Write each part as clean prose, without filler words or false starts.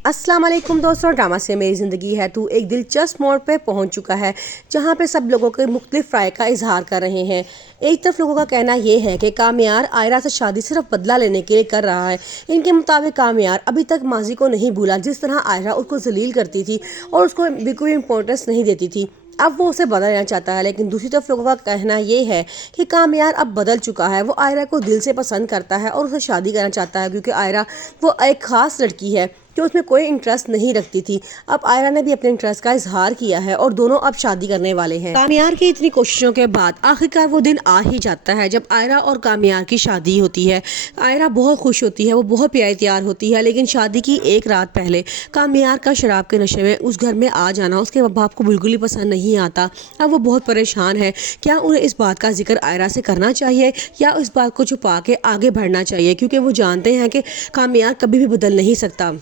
अस्सलाम वालेकुम दोस्तों, ड्रामा से मेरी ज़िंदगी है तू एक दिलचस्प मोड़ पे पहुंच चुका है जहां पे सब लोगों के मुख्तलिफ राय का इजहार कर रहे हैं। एक तरफ लोगों का कहना ये है कि कामयार आयरा से शादी सिर्फ बदला लेने के लिए कर रहा है। इनके मुताबिक कामयार अभी तक माजी को नहीं भूला, जिस तरह आयरा उसको जलील करती थी और उसको बिल्कुल इंपॉर्टेंस नहीं देती थी, अब वो उसे बदलना चाहता है। लेकिन दूसरी तरफ लोगों का कहना ये है कि कामयार अब बदल चुका है, वो आयरा को दिल से पसंद करता है और उसे शादी करना चाहता है, क्योंकि आयरा वो एक ख़ास लड़की है जो उसमें कोई इंटरेस्ट नहीं रखती थी। अब आयरा ने भी अपने इंटरेस्ट का इजहार किया है और दोनों अब शादी करने वाले हैं। कामयार की इतनी कोशिशों के बाद आखिरकार वो दिन आ ही जाता है जब आयरा और कामयार की शादी होती है। आयरा बहुत खुश होती है, वो बहुत प्यारी तैयार होती है, लेकिन शादी की एक रात पहले कामयार का शराब के नशे में उस घर में आ जाना उसके बाप को बिल्कुल ही पसंद नहीं आता। अब वो बहुत परेशान है, क्या उन्हें इस बात का जिक्र आयरा से करना चाहिए या इस बात को छुपा के आगे बढ़ना चाहिए, क्योंकि वो जानते हैं कि कामयार कभी भी बदल नहीं सकता।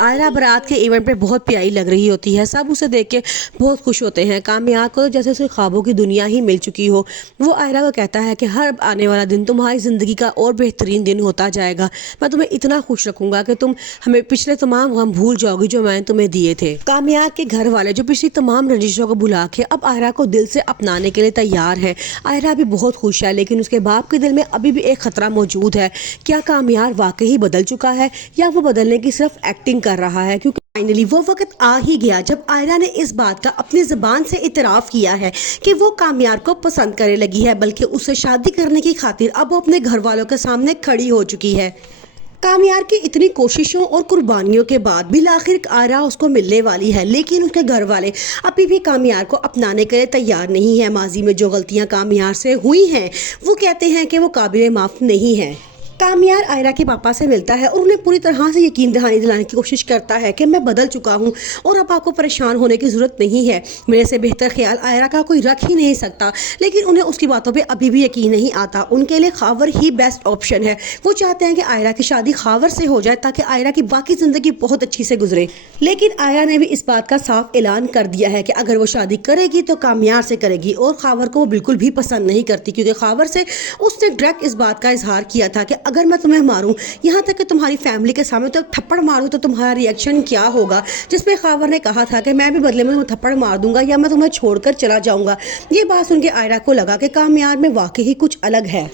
आयरा बारात के इवेंट पे बहुत प्यारी लग रही होती है, सब उसे देख के बहुत खुश होते हैं। कामयार को जैसे उसे ख्वाबों की दुनिया ही मिल चुकी हो। वो आयरा को कहता है कि हर आने वाला दिन तुम्हारी ज़िंदगी का और बेहतरीन दिन होता जाएगा, मैं तुम्हें इतना खुश रखूंगा कि तुम हमें पिछले तमाम गम भूल जाओगी जो मैंने तुम्हें दिए थे। कामयार के घर वाले जो पिछली तमाम रंजिशों को भुला के अब आयरा को दिल से अपनाने के लिए तैयार है। आयरा भी बहुत खुश है, लेकिन उसके बाप के दिल में अभी भी एक खतरा मौजूद है। क्या कामयार वाकई बदल चुका है या वो बदलने की सिर्फ एक्टिंग कर रहा है? क्योंकि फाइनली वो वक्त आ ही गया जब आयरा ने इस बात का अपनी ज़बान से इतराफ़ किया है कि वो कामयार को पसंद करने लगी है, बल्कि उससे शादी करने की खातिर अब वो अपने घर वालों के सामने खड़ी हो चुकी है। कामयार की इतनी कोशिशों और कुर्बानियों के बाद भी आखिर आयरा उसको मिलने वाली है, लेकिन उसके घर वाले अभी भी कामयार को अपनाने के लिए तैयार नहीं है। माजी में जो गलतियां कामयार से हुई हैं वो कहते हैं कि वो काबिल माफ़ नहीं है। कामयार आयरा के पापा से मिलता है और उन्हें पूरी तरह से यकीन दिलाने की कोशिश करता है कि मैं बदल चुका हूं और अब आपको परेशान होने की ज़रूरत नहीं है, मेरे से बेहतर ख्याल आयरा का कोई रख ही नहीं सकता। लेकिन उन्हें उसकी बातों पे अभी भी यकीन नहीं आता। उनके लिए खावर ही बेस्ट ऑप्शन है। वो चाहते हैं कि आयरा की शादी खावर से हो जाए ताकि आयरा की बाकी ज़िंदगी बहुत अच्छी से गुजरे। लेकिन आयरा ने भी इस बात का साफ ऐलान कर दिया है कि अगर वो शादी करेगी तो कामयार से करेगी, और खावर को वो बिल्कुल भी पसंद नहीं करती, क्योंकि खावर से उसने डायरेक्ट इस बात का इजहार किया था कि अगर मैं तुम्हें मारूं, यहाँ तक कि तुम्हारी फैमिली के सामने तो थप्पड़ मारूं, तो तुम्हारा रिएक्शन क्या होगा? जिसमें खावर ने कहा था कि मैं भी बदले में तुम्हें थप्पड़ मार दूंगा या मैं तुम्हें छोड़कर चला जाऊंगा। ये बात सुन के आयरा को लगा कि कामयार में वाकई ही कुछ अलग है।